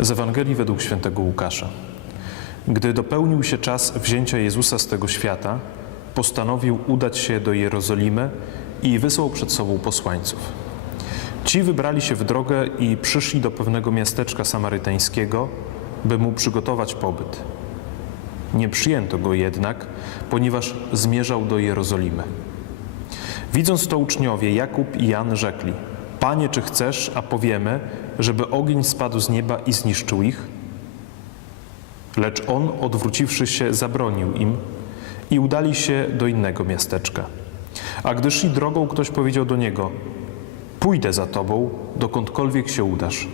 Z Ewangelii według świętego Łukasza. Gdy dopełnił się czas wzięcia Jezusa z tego świata, postanowił udać się do Jerozolimy i wysłał przed sobą posłańców. Ci wybrali się w drogę i przyszli do pewnego miasteczka samarytańskiego, by mu przygotować pobyt. Nie przyjęto go jednak, ponieważ zmierzał do Jerozolimy. Widząc to uczniowie, Jakub i Jan rzekli: Panie, czy chcesz, a powiemy, żeby ogień spadł z nieba i zniszczył ich? Lecz on, odwróciwszy się, zabronił im i udali się do innego miasteczka. A gdy szli drogą, ktoś powiedział do niego: Pójdę za tobą, dokądkolwiek się udasz.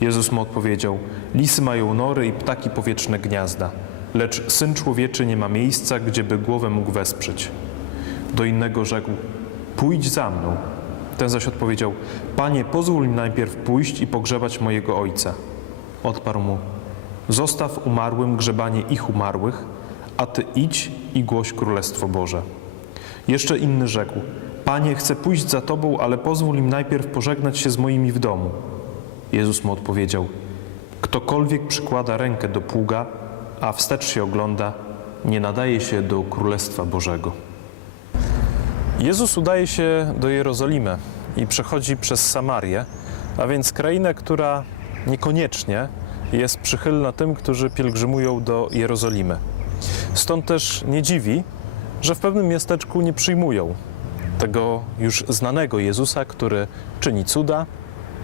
Jezus mu odpowiedział: Lisy mają nory i ptaki powietrzne gniazda, lecz syn człowieczy nie ma miejsca, gdzieby głowę mógł wesprzeć. Do innego rzekł: Pójdź za mną. Ten zaś odpowiedział: Panie, pozwól mi najpierw pójść i pogrzebać mojego ojca. Odparł mu: Zostaw umarłym grzebanie ich umarłych, a ty idź i głoś królestwo Boże. Jeszcze inny rzekł: Panie, chcę pójść za tobą, ale pozwól im najpierw pożegnać się z moimi w domu. Jezus mu odpowiedział: Ktokolwiek przykłada rękę do pługa, a wstecz się ogląda, nie nadaje się do królestwa Bożego. Jezus udaje się do Jerozolimy i przechodzi przez Samarię, a więc krainę, która niekoniecznie jest przychylna tym, którzy pielgrzymują do Jerozolimy. Stąd też nie dziwi, że w pewnym miasteczku nie przyjmują tego już znanego Jezusa, który czyni cuda,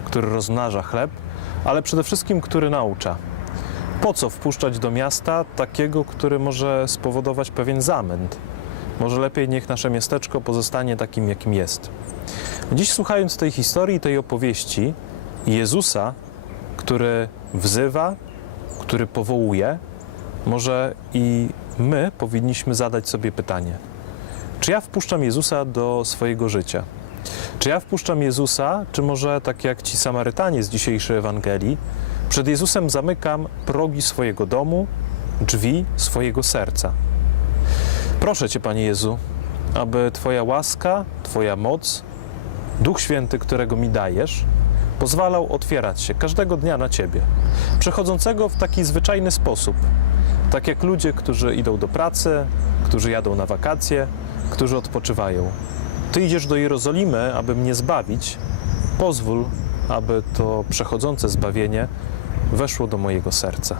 który rozmnaża chleb, ale przede wszystkim który naucza. Po co wpuszczać do miasta takiego, który może spowodować pewien zamęt? Może lepiej niech nasze miasteczko pozostanie takim, jakim jest. Dziś słuchając tej historii, tej opowieści Jezusa, który wzywa, który powołuje, może i my powinniśmy zadać sobie pytanie: czy ja wpuszczam Jezusa do swojego życia? Czy ja wpuszczam Jezusa, czy może tak jak ci Samarytanie z dzisiejszej Ewangelii, przed Jezusem zamykam progi swojego domu, drzwi swojego serca? Proszę Cię, Panie Jezu, aby Twoja łaska, Twoja moc, Duch Święty, którego mi dajesz, pozwalał otwierać się każdego dnia na Ciebie, przechodzącego w taki zwyczajny sposób, tak jak ludzie, którzy idą do pracy, którzy jadą na wakacje, którzy odpoczywają. Ty idziesz do Jerozolimy, aby mnie zbawić, pozwól, aby to przechodzące zbawienie weszło do mojego serca.